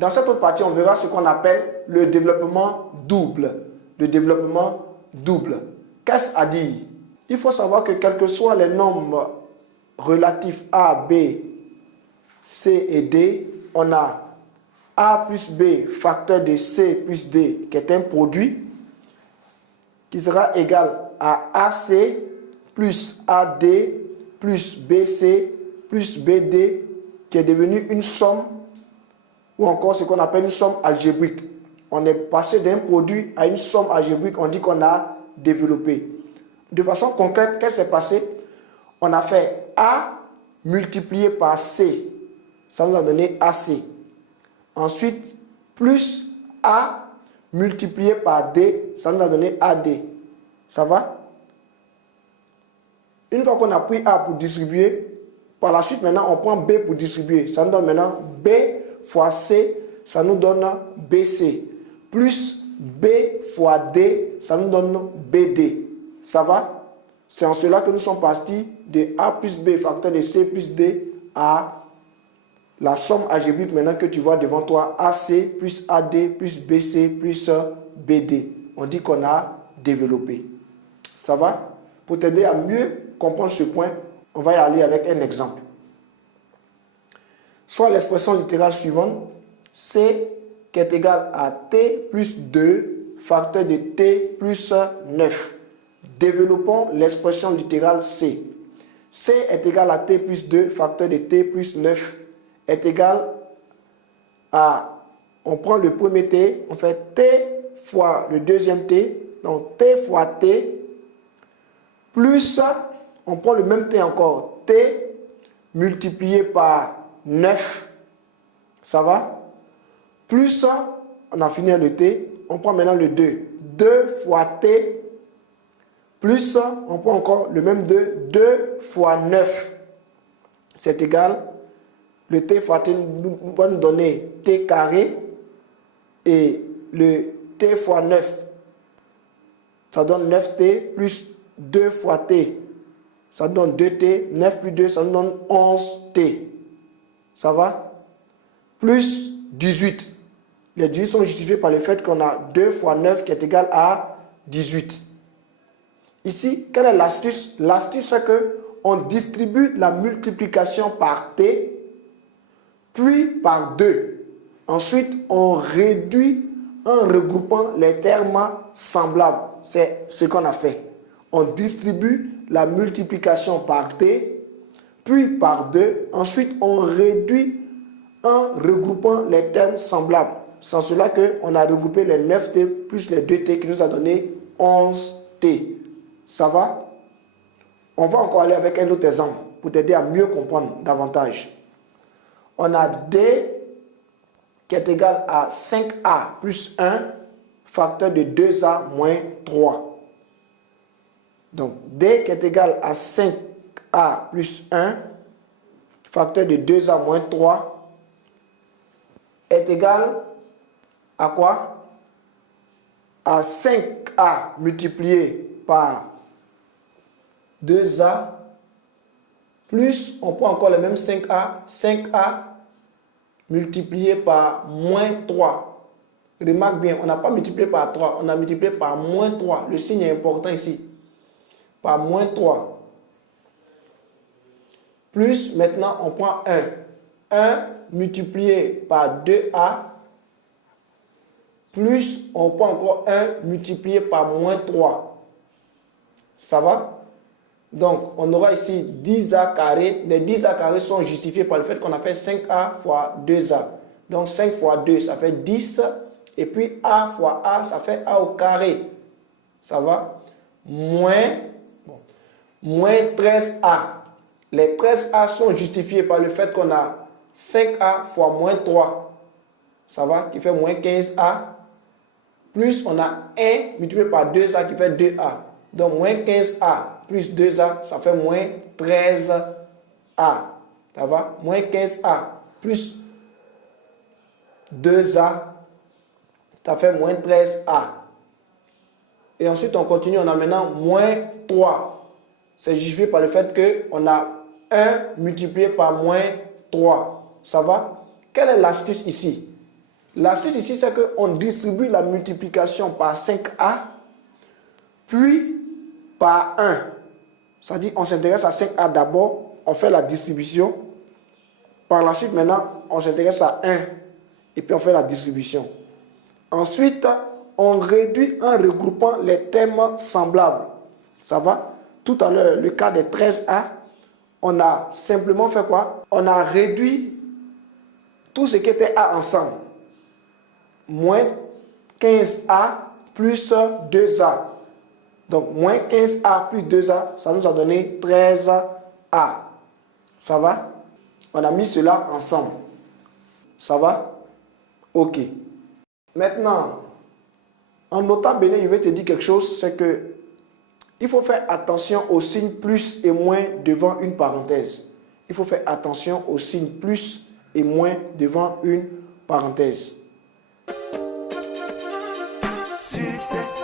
Dans cette autre partie, on verra ce qu'on appelle le développement double. Le développement double. Qu'est-ce à dire? Il faut savoir que quels que soient les nombres relatifs A, B, C et D, on a A plus B facteur de C plus D qui est un produit qui sera égal à AC plus AD plus BC plus BD qui est devenu une somme ou encore ce qu'on appelle une somme algébrique. On est passé d'un produit à une somme algébrique, on dit qu'on a développé. De façon concrète, qu'est-ce qui s'est passé? On a fait A multiplié par C, ça nous a donné AC. Ensuite, plus A multiplié par D, ça nous a donné AD. Ça va? Une fois qu'on a pris A pour distribuer, par la suite, maintenant, on prend B pour distribuer. Ça nous donne maintenant B fois C, ça nous donne BC. Plus B fois D, ça nous donne BD. Ça va? C'est en cela que nous sommes partis de A plus B facteur de C plus D à la somme algébrique maintenant que tu vois devant toi, AC plus AD plus BC plus BD. On dit qu'on a développé. Ça va? Pour t'aider à mieux comprendre ce point, on va y aller avec un exemple. Soit l'expression littérale suivante, C qui est égal à T plus 2 facteur de T plus 9. Développons l'expression littérale C. C est égal à T plus 2 facteur de T plus 9 est égal à, on prend le premier T, on fait T fois le deuxième T, donc T fois T, plus, on prend le même T encore, T multiplié par 9, ça va? Plus, on a fini le T, on prend maintenant le 2, 2 fois T, plus, on prend encore le même 2, 2 fois 9, c'est égal, le T fois T va nous donner T carré, et le T fois 9, ça donne 9T, plus 2 fois T, ça donne 2T, 9 plus 2, ça nous donne 11T. Ça va? Plus 18. Les 18 sont justifiés par le fait qu'on a 2 fois 9 qui est égal à 18. Ici, quelle est l'astuce? L'astuce, c'est qu'on distribue la multiplication par T, puis par 2. Ensuite, on réduit en regroupant les termes semblables. C'est ce qu'on a fait. On distribue la multiplication par T, puis par 2. Ensuite, on réduit en regroupant les termes semblables. C'est en cela qu'on a regroupé les 9T plus les 2T qui nous a donné 11T. Ça va? On va encore aller avec un autre exemple pour t'aider à mieux comprendre davantage. On a D qui est égal à 5A plus 1 facteur de 2A moins 3. Donc, D qui est égal à 5A plus 1, facteur de 2A moins 3, est égal à quoi? À 5A multiplié par 2A, plus, on prend encore le même 5A, 5A multiplié par moins 3. Remarque bien, on n'a pas multiplié par 3, on a multiplié par moins 3. Le signe est important ici. Par moins 3. Plus, maintenant, on prend 1. 1 multiplié par 2A. Plus, on prend encore 1 multiplié par moins 3. Ça va? Donc, on aura ici 10A carré. Les 10A carrés sont justifiés par le fait qu'on a fait 5A fois 2A. Donc, 5 fois 2, ça fait 10. Et puis, A fois A, ça fait A au carré. Ça va? Moins 13A. Les 13A sont justifiés par le fait qu'on a 5A fois moins 3. Ça va? Qui fait moins 15A. Plus on a 1 multiplié par 2A qui fait 2A. Donc moins 15A plus 2A, ça fait moins 13A. Ça va? Moins 15A plus 2A, ça fait moins 13A. Et ensuite on continue, on a maintenant moins 3. C'est justifié par le fait qu'on a 1 multiplié par moins 3. Ça va? Quelle est l'astuce ici? L'astuce ici, c'est qu'on distribue la multiplication par 5a, puis par 1. C'est-à-dire on s'intéresse à 5a d'abord, on fait la distribution. Par la suite, maintenant, on s'intéresse à 1, et puis on fait la distribution. Ensuite, on réduit en regroupant les termes semblables. Ça va? Tout à l'heure, le cas des 13a, on a simplement fait quoi? On a réduit tout ce qui était a ensemble. Moins 15a plus 2a. Donc, moins 15a plus 2a, ça nous a donné 13a. Ça va? On a mis cela ensemble. Ça va? Ok. Maintenant, en nota bene, je vais te dire quelque chose, c'est que il faut faire attention aux signes plus et moins devant une parenthèse. Il faut faire attention aux signes plus et moins devant une parenthèse. Succès.